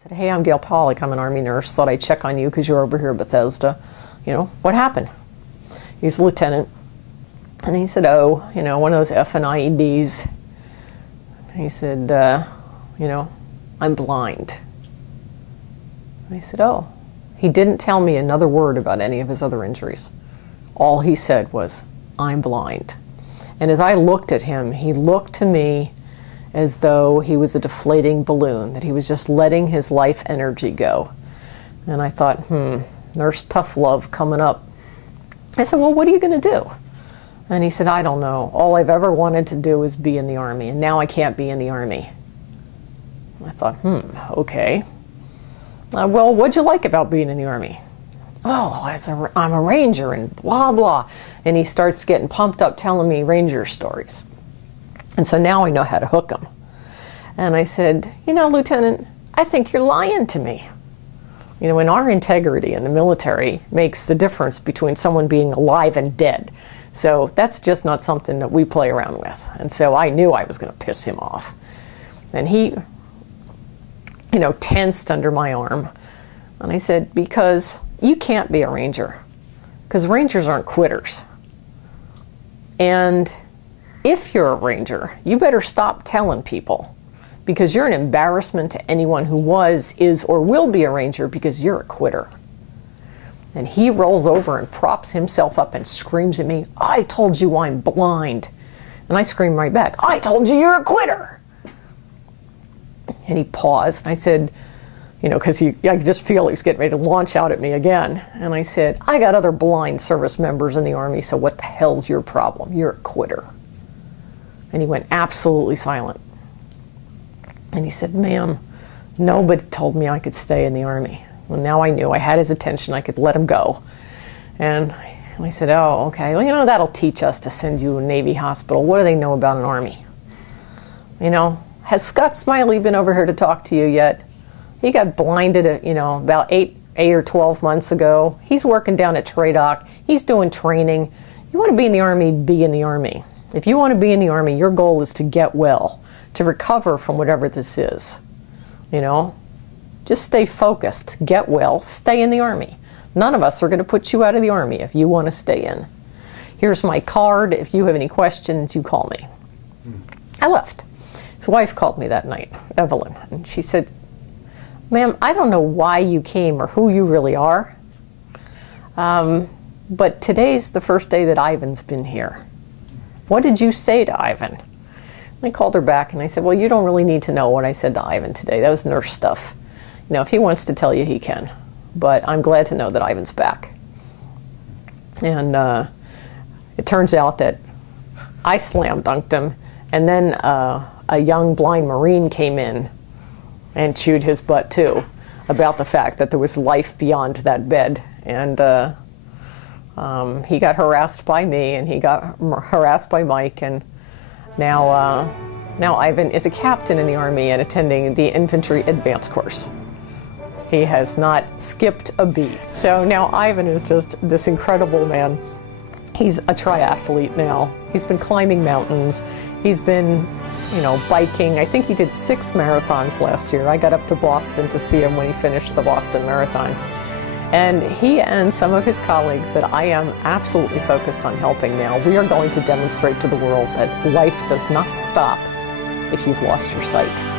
Said, hey, I'm Gale Pollock. I'm an Army nurse. Thought I'd check on you because you're over here at Bethesda. You know, what happened? He's a lieutenant. And he said, oh, you know, one of those F and IEDs. He said, you know, I'm blind. I said, oh. He didn't tell me another word about any of his other injuries. All he said was, I'm blind. And as I looked at him, he looked to me as though he was a deflating balloon, that he was just letting his life energy go. And I thought, nurse tough love coming up. I said, well, what are you going to do? And he said, I don't know. All I've ever wanted to do is be in the Army, and now I can't be in the Army. I thought, okay. Well, what'd you like about being in the Army? Oh, I'm a Ranger and blah, blah. And he starts getting pumped up telling me Ranger stories. And so now I know how to hook him. And I said, you know, Lieutenant, I think you're lying to me. You know, in our integrity in the military makes the difference between someone being alive and dead. So that's just not something that we play around with. And so I knew I was going to piss him off. And he, you know, tensed under my arm. And I said, because you can't be a Ranger. Because Rangers aren't quitters. And if you're a Ranger, you better stop telling people, because you're an embarrassment to anyone who was, is, or will be a Ranger, because you're a quitter. And he rolls over and props himself up and screams at me, I told you I'm blind. And I scream right back, I told you you're a quitter. And he paused, and I said, you know, because I could just feel he was getting ready to launch out at me again. And I said, I got other blind service members in the Army, so what the hell's your problem? You're a quitter. And he went absolutely silent. And he said, ma'am, nobody told me I could stay in the Army. Well, now I knew I had his attention. I could let him go. And I said, oh, okay. Well, you know, that'll teach us to send you to a Navy hospital. What do they know about an Army? You know, has Scott Smiley been over here to talk to you yet? He got blinded, you know, about 8 or 12 months ago. He's working down at TRADOC. He's doing training. You want to be in the Army, be in the Army. If you want to be in the Army, your goal is to get well, to recover from whatever this is. You know, just stay focused, get well, stay in the Army. None of us are going to put you out of the Army if you want to stay in. Here's my card. If you have any questions, you call me. I left. His wife called me that night, Evelyn, and she said, ma'am, I don't know why you came or who you really are, but today's the first day that Ivan's been here. What did you say to Ivan? And I called her back and I said, well, you don't really need to know what I said to Ivan today. That was nurse stuff. You know, if he wants to tell you, he can. But I'm glad to know that Ivan's back. And it turns out that I slam dunked him, and then a young blind Marine came in and chewed his butt too about the fact that there was life beyond that bed. And he got harassed by me, and he got harassed by Mike, and now Ivan is a captain in the Army and attending the infantry advance course. He has not skipped a beat. So now Ivan is just this incredible man. He's a triathlete now. He's been climbing mountains. He's been, you know, biking. I think he did 6 marathons last year. I got up to Boston to see him when he finished the Boston Marathon. And he and some of his colleagues that I am absolutely focused on helping now, we are going to demonstrate to the world that life does not stop if you've lost your sight.